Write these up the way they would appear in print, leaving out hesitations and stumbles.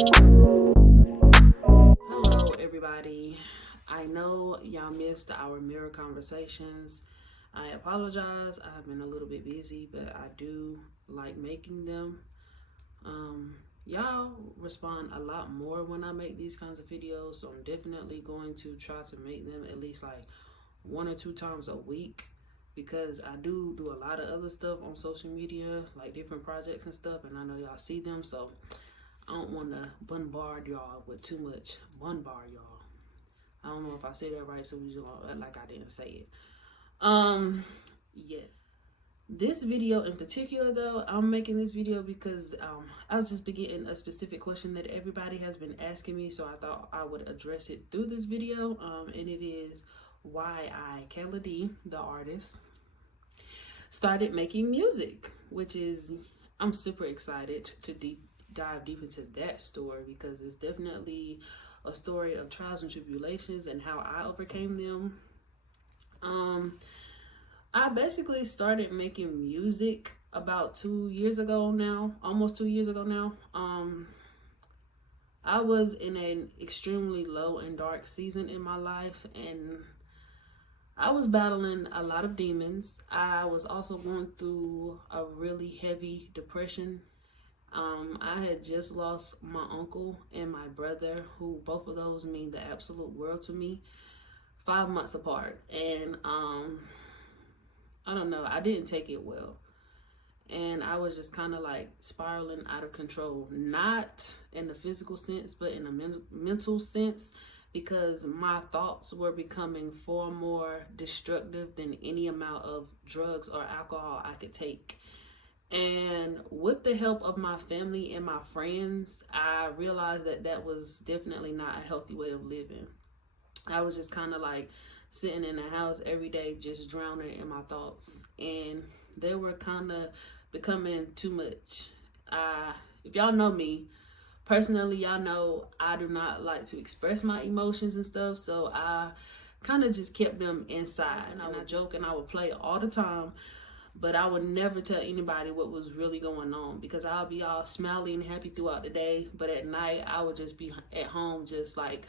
Hello, everybody. I know y'all missed our mirror conversations. I apologize. I've been a little bit busy, but I do like making them. Y'all respond a lot more when I make these kinds of videos, so I'm definitely going to try to make them at least like 1 or 2 times a week because I do a lot of other stuff on social media, like different projects and stuff, and I know y'all see them, so I don't want to bombard y'all with too much. Bombard y'all. I don't know if I said that right, so we just like I didn't say it. Yes. This video in particular, though, I'm making this video because I was just getting a specific question that everybody has been asking me, so I thought I would address it through this video. And it is why I, Kayla D, the artist, started making music, which is I'm super excited to dive deep into that story because it's definitely a story of trials and tribulations and how I overcame them. I basically started making music about 2 years ago now, almost 2 years ago now. I was in an extremely low and dark season in my life, and I was battling a lot of demons. I was also going through a really heavy depression. I had just lost my uncle and my brother, who both of those mean the absolute world to me, 5 months apart. And I don't know, I didn't take it well. And I was just kind of like spiraling out of control, not in the physical sense, but in a mental sense, because my thoughts were becoming far more destructive than any amount of drugs or alcohol I could take. And with the help of my family and my friends, I realized that that was definitely not a healthy way of living. I was just kind of like sitting in the house every day, just drowning in my thoughts. And they were kind of becoming too much. If y'all know me, personally, y'all know I do not like to express my emotions and stuff. So I kind of just kept them inside. And I would joke and I would play all the time. But I would never tell anybody what was really going on because I'll be all smiley and happy throughout the day. But at night, I would just be at home just like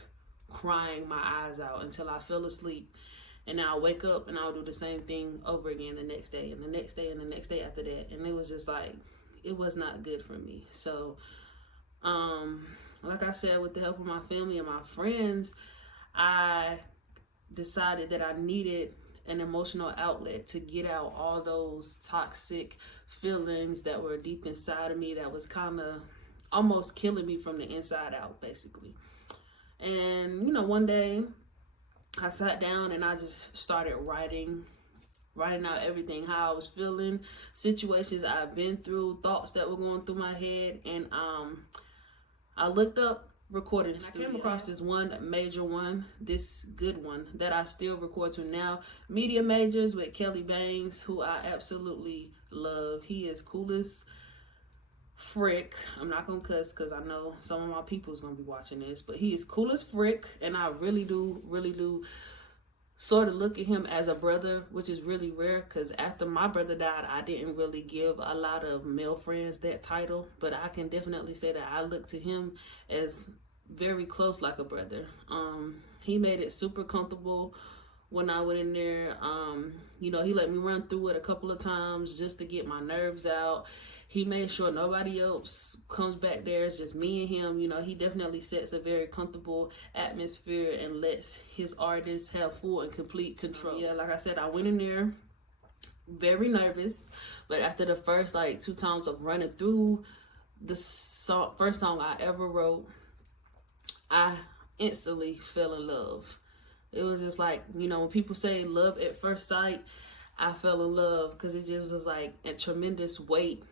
crying my eyes out until I fell asleep. And then I'll wake up and I'll do the same thing over again the next day and the next day and the next day after that. And it was just like, it was not good for me. So, like I said, with the help of my family and my friends, I decided that I needed an emotional outlet to get out all those toxic feelings that were deep inside of me that was kind of almost killing me from the inside out, basically. And, one day I sat down and I just started writing out everything, how I was feeling, situations I've been through, thoughts that were going through my head. And I looked up recording studio. I came across this one major one, this good one that I still record to now, Media Majors with Kelly Bangs, who I absolutely love. He is cool as frick. I'm not gonna cuss because I know some of my people is gonna be watching this, but he is cool as frick, and I really do sort of look at him as a brother, which is really rare because after my brother died, I didn't really give a lot of male friends that title, but I can definitely say that I look to him as very close, like a brother. He made it super comfortable when I went in there. He let me run through it a couple of times just to get my nerves out. He made sure nobody else comes back there. It's just me and him. He definitely sets a very comfortable atmosphere and lets his artists have full and complete control. Yeah, like I said, I went in there very nervous, but after the first 2 times of running through the first song I ever wrote, I instantly fell in love. It was just like, when people say love at first sight, I fell in love because it just was like a tremendous weight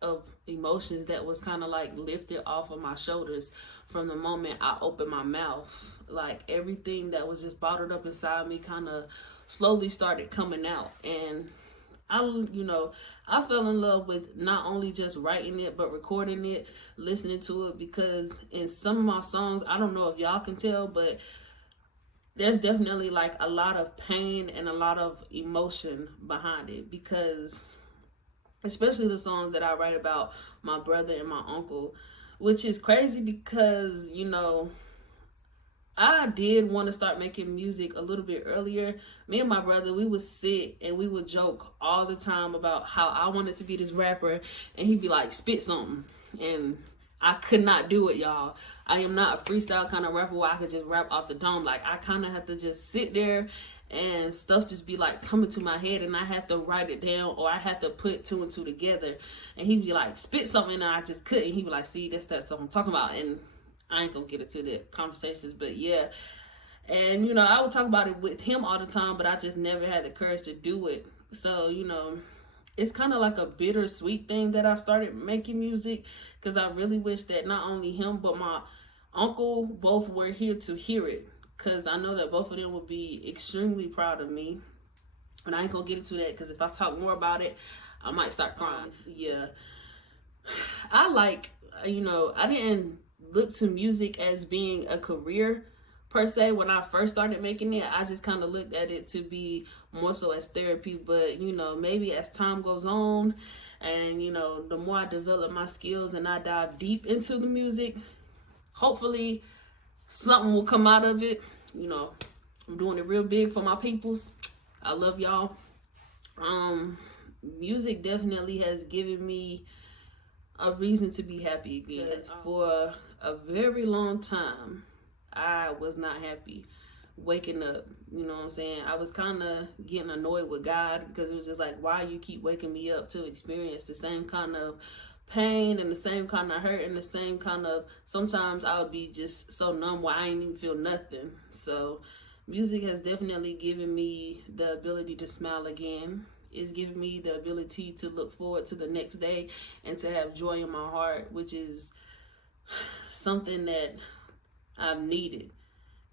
of emotions that was kind of like lifted off of my shoulders from the moment I opened my mouth. Like everything that was just bottled up inside me kind of slowly started coming out. And I fell in love with not only just writing it, but recording it, listening to it, because in some of my songs, I don't know if y'all can tell, but there's definitely like a lot of pain and a lot of emotion behind it, because especially the songs that I write about my brother and my uncle, which is crazy because, you know, I did want to start making music a little bit earlier. Me and my brother, we would sit and we would joke all the time about how I wanted to be this rapper, and he'd be like, spit something. And I could not do it, y'all. I am not a freestyle kind of rapper where I could just rap off the dome. Like, I kind of have to just sit there and stuff just be like coming to my head, and I have to write it down, or I have to put two and two together. And he'd be like, spit something, and I just couldn't. He'd be like, see, that's stuff I'm talking about. And I ain't gonna get into the conversations, but yeah. And, you know, I would talk about it with him all the time, but I just never had the courage to do it. So, you know, it's kind of like a bittersweet thing that I started making music, because I really wish that not only him, but my uncle both were here to hear it, because I know that both of them would be extremely proud of me. And I ain't gonna get into that, because if I talk more about it, I might start crying. Yeah. I like, you know, I didn't look to music as being a career per se. When I first started making it, I just kind of looked at it to be more so as therapy. But, you know, maybe as time goes on and, you know, the more I develop my skills and I dive deep into the music, hopefully something will come out of it. You know, I'm doing it real big for my peoples. I love y'all. Music definitely has given me a reason to be happy again. For a very long time, I was not happy waking up. You know what I'm saying? I was kind of getting annoyed with God, because it was just like, why you keep waking me up to experience the same kind of pain and the same kind of hurt and the same kind of, sometimes I would be just so numb where I ain't even feel nothing. So music has definitely given me the ability to smile again. It's given me the ability to look forward to the next day and to have joy in my heart, which is something that I've needed.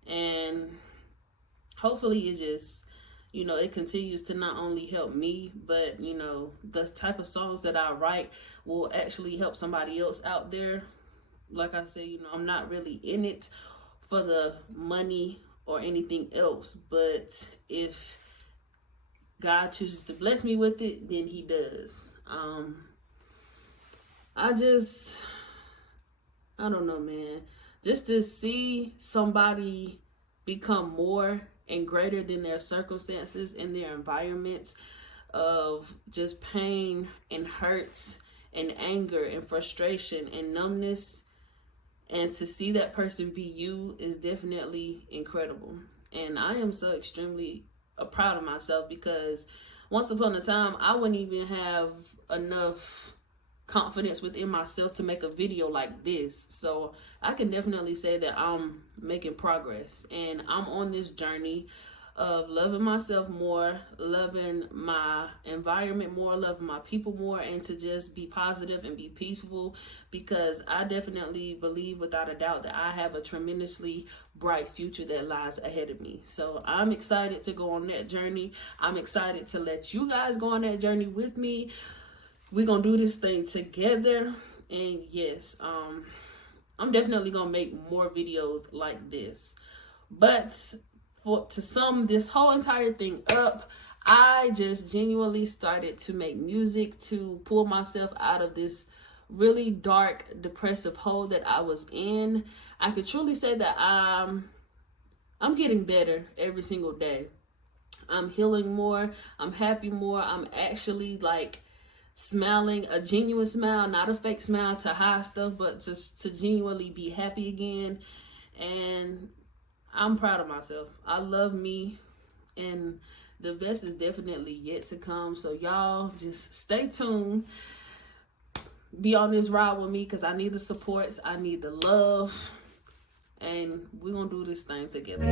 And hopefully it just, you know, it continues to not only help me, but, you know, the type of songs that I write will actually help somebody else out there. Like I said, you know, I'm not really in it for the money or anything else, but if God chooses to bless me with it, then he does. I don't know, man. Just to see somebody become more and greater than their circumstances and their environments of just pain and hurts and anger and frustration and numbness, and to see that person be you is definitely incredible. And I am so extremely proud of myself, because once upon a time I wouldn't even have enough confidence within myself to make a video like this. So I can definitely say that I'm making progress, and I'm on this journey of loving myself more, loving my environment more, loving my people more, and to just be positive and be peaceful, because I definitely believe without a doubt that I have a tremendously bright future that lies ahead of me. So I'm excited to go on that journey. I'm excited to let you guys go on that journey with me. We're gonna do this thing together. And yes, I'm definitely gonna make more videos like this. But to sum this whole entire thing up, I just genuinely started to make music to pull myself out of this really dark, depressive hole that I was in. I could truly say that I'm getting better every single day. I'm healing more. I'm happy more. I'm actually like smiling, a genuine smile, not a fake smile to hide stuff, but to genuinely be happy again. And I'm proud of myself. I love me, and the best is definitely yet to come. So y'all just stay tuned. Be on this ride with me, because I need the supports. I need the love. And we're going to do this thing together.